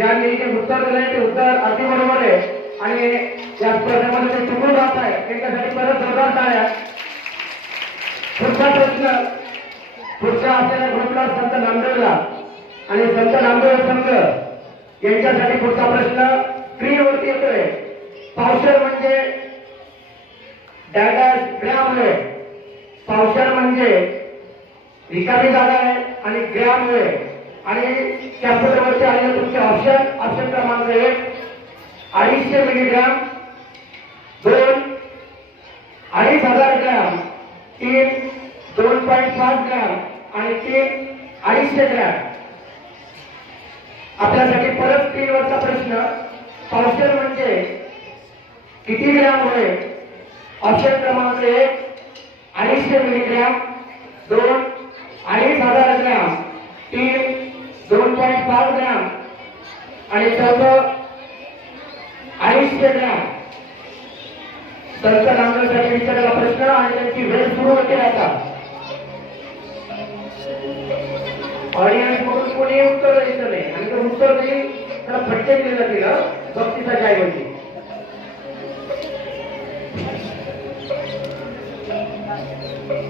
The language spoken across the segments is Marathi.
ज्यांनी जे उत्तर दिले ते उत्तर अगदी बरोबर आहे आणि या स्पर्धेमध्ये ते टिकून राहत आहे त्यांच्यासाठी परत जोरदार टाळ्या. पुढचा प्रश्न पुढच्या आपल्याला ग्रुपला संत नामदेवला आणि संत नामदेव संघ यांच्यासाठी पुढचा प्रश्न स्क्रीनवरती येतोय. पावशर म्हणजे डॅश ग्रॅम होय. पावशर म्हणजे रिकामी जागा आहे आणि ग्रॅम होय. आणि कॅम्प्युटरवरती आलेले तुमचे ऑप्शन क्रमांक 1 250 मिलीग्राम, 2 2500 ग्रॅम, 3 2.5 ग्रॅम आणि 3 250 ग्रॅम. आपल्यासाठी परत स्क्रीनवरचा प्रश्न पावशर म्हणजे किती ग्रॅम होय. ऑप्शन क्रमांक 1 250 मिलीग्राम, 2 2500 ग्रॅम, 3 2.5 ग्रॅम आणि 4 250 ग्रॅम. संत नामदेवसाठी विचारलेला प्रश्न आणि त्यांची वेळ सुरू होते आता. ऑडियन्स म्हणून कोणी उत्तर द्यायचं नाही आणि जर उत्तर देईल त्याला फटके दिले जातील बक्षिसाच्या ऐवजी.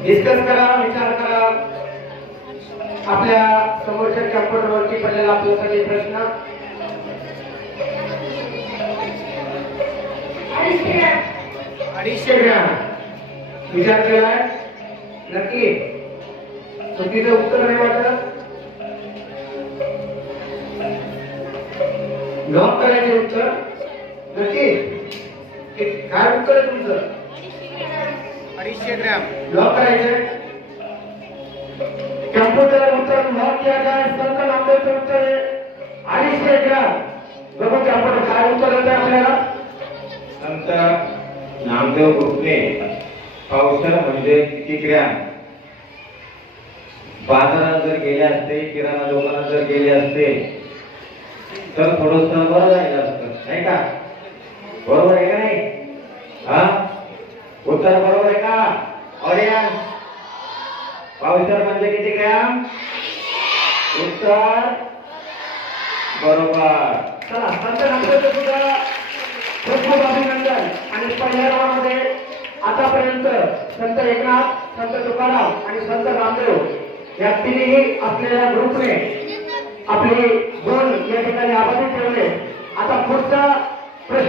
डिस्कस करा, विचार करा. आपल्या समोरच्या कॅम्प्युटरवरती पडलेला आपल्यासाठी प्रश्न 250 ग्रॅम विचार केलाय नक्की. चुकीचं उत्तर नाही वाटत. लॉक करायचे उत्तर नक्की. काय उत्तर आहे तुमचं? 250 ग्राम लॉक करायचे. कॅम्प्युटर उत्तर लॉक किया जाए. संत नामदेवचं उत्तर आहे 250 ग्राम. बघू कॅम्प्युटर काय उत्तर देत आहे आपल्याला. संत नामदेव ग्रुपने पावशर म्हणजे किती ग्रॅम बाजारात जर गेले असते, किराणा दुकानात जर गेले असते तर थोडस बरं झालं असतं नाही का. बरोबर आहे का नाही? हा उत्तर बरोबर आहे का ऑडियन्स? पावशर म्हणजे किती ग्रॅम? उत्तर बरोबर. चला संत नामदेवचं सुद्धा खूप खूप अभिनंदन. आणि पहिल्या राऊंडमध्ये आतापर्यंत संत एकनाथ, संत तुकाराम आणि संत नामदेव या तिन्ही असलेल्या ग्रुपने आपले गुण या ठिकाणी आबादी ठेवले. आता पुढचा प्रश्न